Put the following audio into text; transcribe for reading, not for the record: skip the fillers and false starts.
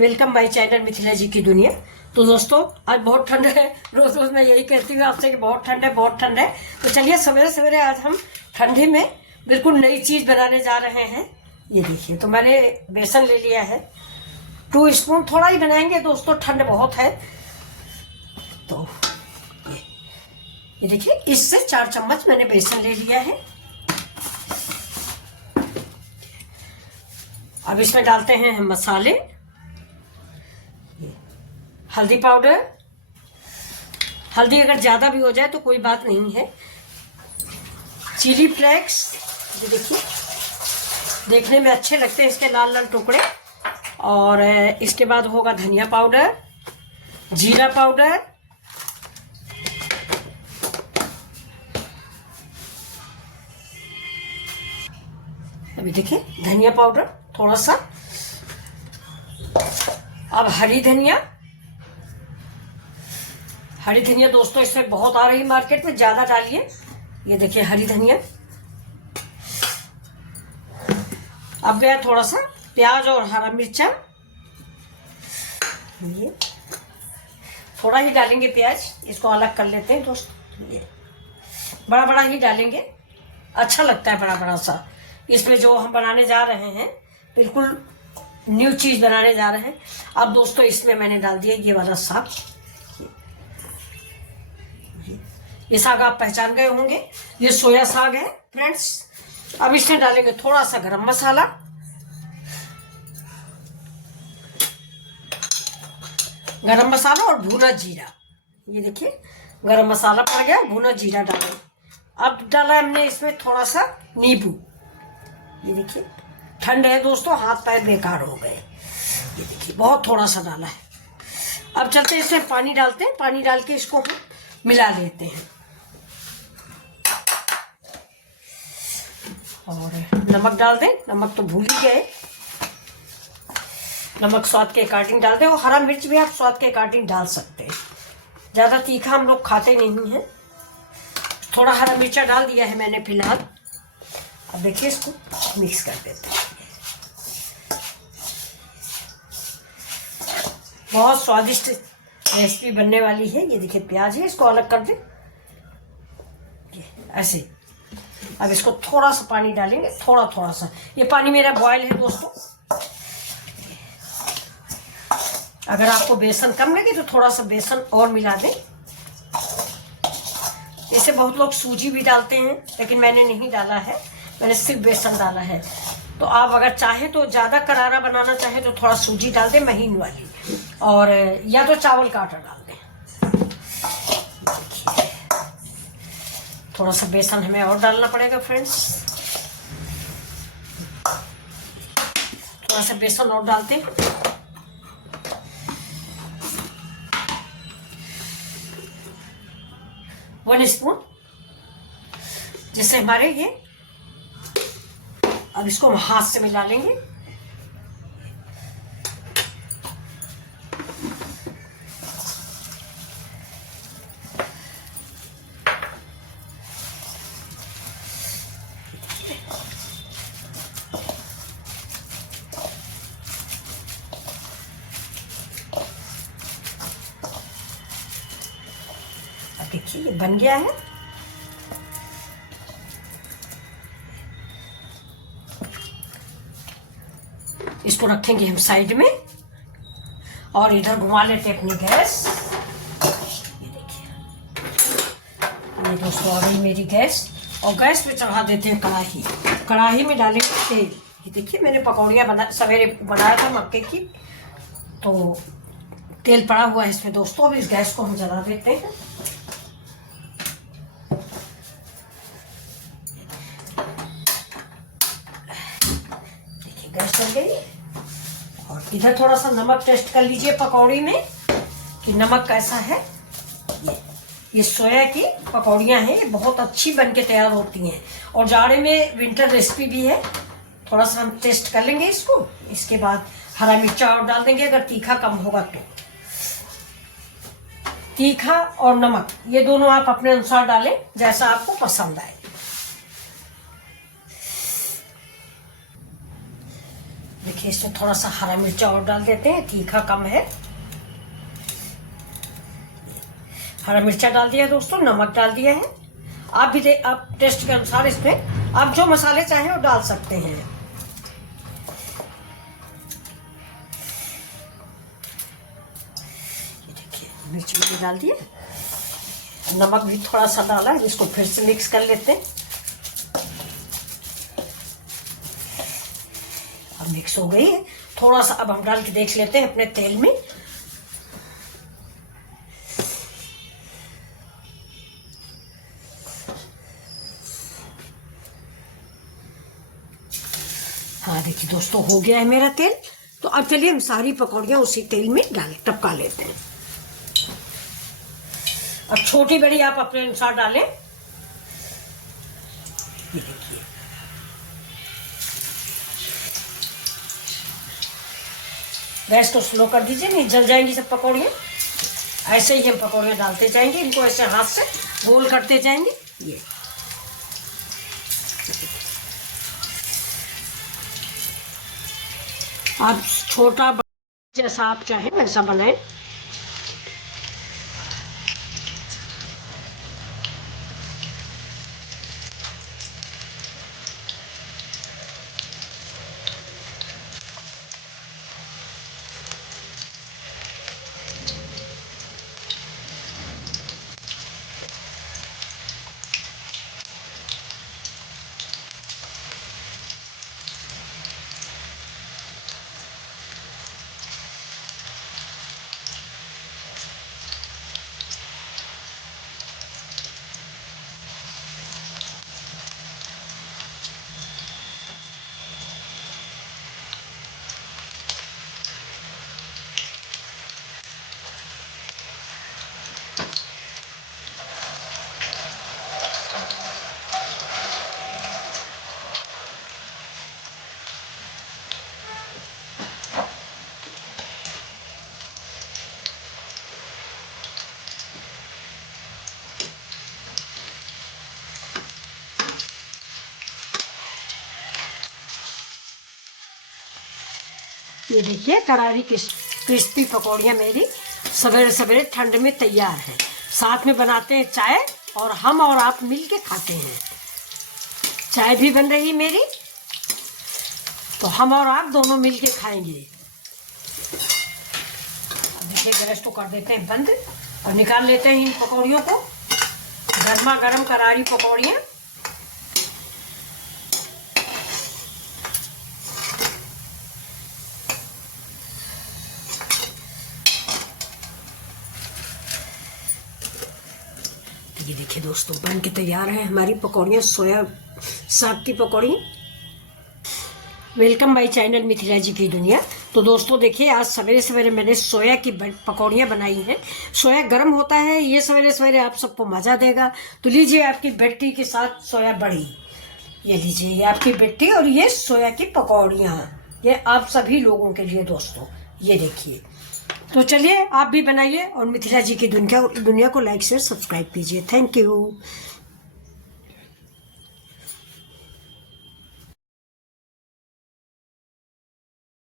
Welcome my channel Mithila जी की दुनिया। तो दोस्तों आज बहुत ठंड है, रोज रोज मैं यही कहती हूँ आपसे कि बहुत ठंड है बहुत ठंड है। तो चलिए सवेरे सवेरे आज हम ठंडी में बिल्कुल नई चीज बनाने जा रहे हैं। ये देखिए, तो मैंने बेसन ले लिया है 2 स्पून, थोड़ा ही बनाएंगे दोस्तों, ठंड बहुत है। तो ये देखिए, इससे 4 चम्मच मैंने बेसन ले लिया है। अब इसमें डालते हैं हम मसाले, हल्दी पाउडर। हल्दी अगर ज़्यादा भी हो जाए तो कोई बात नहीं है। चिली फ्लेक्स, ये देखिए देखने में अच्छे लगते हैं इसके लाल लाल टुकड़े। और इसके बाद होगा धनिया पाउडर, जीरा पाउडर, अभी देखिए धनिया पाउडर थोड़ा सा। अब हरी धनिया दोस्तों इसमें बहुत आ रही मार्केट में, ज्यादा डालिए। ये देखिए हरी धनिया। अब गया थोड़ा सा प्याज और हरा मिर्चा, ये थोड़ा ही डालेंगे प्याज, इसको अलग कर लेते हैं दोस्तों। ये बड़ा बड़ा ही डालेंगे, अच्छा लगता है बड़ा बड़ा सा। इसमें जो हम बनाने जा रहे हैं बिल्कुल न्यू चीज बनाने जा रहे हैं। अब दोस्तों इसमें मैंने डाल दिया ये वाला साग। ये साग आप पहचान गए होंगे, ये सोया साग है फ्रेंड्स। अब इसमें डालेंगे थोड़ा सा गरम मसाला, और भुना जीरा। ये देखिए गरम मसाला पड़ गया, भुना जीरा डालें। अब डाला हमने इसमें थोड़ा सा नींबू। ये देखिए ठंड है दोस्तों, हाथ पैर बेकार हो गए। ये देखिए बहुत थोड़ा सा डाला है। अब चलते हैं इसमें पानी डालते हैं, पानी डाल के इसको मिला लेते हैं। और नमक डाल दें, नमक तो भूल ही गए, नमक स्वाद के अकॉर्डिंग डाल दें। और हरा मिर्च भी आप स्वाद के अकॉर्डिंग डाल सकते हैं, ज़्यादा तीखा हम लोग खाते नहीं हैं। थोड़ा हरा मिर्चा डाल दिया है मैंने फिलहाल। अब देखिए इसको मिक्स कर देते हैं। बहुत स्वादिष्ट रेसिपी बनने वाली है। ये देखिए प्याज है, इसको अलग कर दें ऐसे। अब इसको थोड़ा सा पानी डालेंगे, थोड़ा सा। ये पानी मेरा बॉयल है दोस्तों। अगर आपको बेसन कम लगे तो थोड़ा सा बेसन और मिला दें। इसे बहुत लोग सूजी भी डालते हैं, लेकिन मैंने नहीं डाला है, मैंने सिर्फ बेसन डाला है। तो आप अगर चाहें तो ज़्यादा करारा बनाना चाहें तो थोड़ा सूजी डाल दें महीन वाली, और या तो चावल का आटा डाल दें। थोड़ा सा बेसन हमें और डालना पड़ेगा फ्रेंड्स, थोड़ा सा बेसन और डालते हैं। वन स्पून, जिससे हमारे ये, अब इसको हम हाथ से मिला लेंगे। अब देखिए ये बन गया है। इसको रखेंगे हम साइड में, और इधर घुमा लेते हैं अपनी गैस। ये देखिए, ये दोस्तों आ गई मेरी गैस। और गैस पे चढ़ा देते हैं कढ़ाई। कढ़ाई में डालेंगे तेल। ये देखिए मैंने पकौड़ियाँ सवेरे बनाया था मक्के की, तो तेल पड़ा हुआ है इसमें दोस्तों। अब इस गैस को हम जला देते हैं। देखिए गैस जल गई। और इधर थोड़ा सा नमक टेस्ट कर लीजिए पकौड़ी में कि नमक कैसा है। ये सोया की पकौड़ियाँ हैं, ये बहुत अच्छी बन के तैयार होती हैं, और जाड़े में विंटर रेसिपी भी है। थोड़ा सा हम टेस्ट कर लेंगे इसको। इसके बाद हरा मिर्चा और डाल देंगे अगर तीखा कम होगा तो। तीखा और नमक ये दोनों आप अपने अनुसार डालें, जैसा आपको पसंद आए। देखिए इस इसमें थोड़ा सा हरा मिर्चा और डाल देते हैं, तीखा कम है। हरा मिर्चा डाल दिया दोस्तों, नमक डाल दिया है। आप टेस्ट के अनुसार इसमें आप जो मसाले चाहें वो डाल सकते हैं। ये देखिए मिर्च भी डाल दिए, नमक भी थोड़ा सा डाला है। इसको फिर से मिक्स कर लेते हैं। अब मिक्स हो गई है थोड़ा सा। अब हम डाल के देख लेते हैं अपने तेल में। हाँ देखिए दोस्तों, हो गया है मेरा तेल। तो अब चलिए हम सारी पकौड़ियाँ उसी तेल में टपका लेते हैं। अब छोटी बड़ी आप अपने अनुसार डालें। ये देखिए गैस को स्लो कर दीजिए, नहीं जल जाएंगी सब पकौड़ियाँ। ऐसे ही हम पकौड़ियाँ डालते जाएंगे, इनको ऐसे हाथ से गोल करते जाएंगे। ये आप छोटा जैसा आप चाहें वैसा बनाएं। ये देखिए करारी क्रिस्पी पकौड़ियाँ मेरी सवेरे सवेरे ठंड में तैयार है। साथ में बनाते हैं चाय और हम और आप मिल के खाते हैं। चाय भी बन रही मेरी, तो हम और आप दोनों मिल के खाएंगे। देखिए गैस को कर देते हैं बंद और निकाल लेते हैं इन पकौड़ियों को। गर्मा गर्म करारी पकौड़ियाँ। ये देखिए दोस्तों बन के तैयार है हमारी पकौड़ियाँ, सोया साग की पकौड़ी। वेलकम माय चैनल मिथिला जी की दुनिया। तो दोस्तों देखिए आज सवेरे सवेरे मैंने सोया की पकौड़ियाँ बनाई हैं। सोया गर्म होता है, ये सवेरे सवेरे आप सबको मज़ा देगा। तो लीजिए आपकी बेटी के साथ सोया बड़ी, ये लीजिए ये आपकी बेटी और ये सोया की पकौड़ियाँ, ये आप सभी लोगों के लिए दोस्तों। ये देखिए, तो चलिए आप भी बनाइए और मिथिला जी की दुनिया को लाइक शेयर सब्सक्राइब कीजिए। Thank you.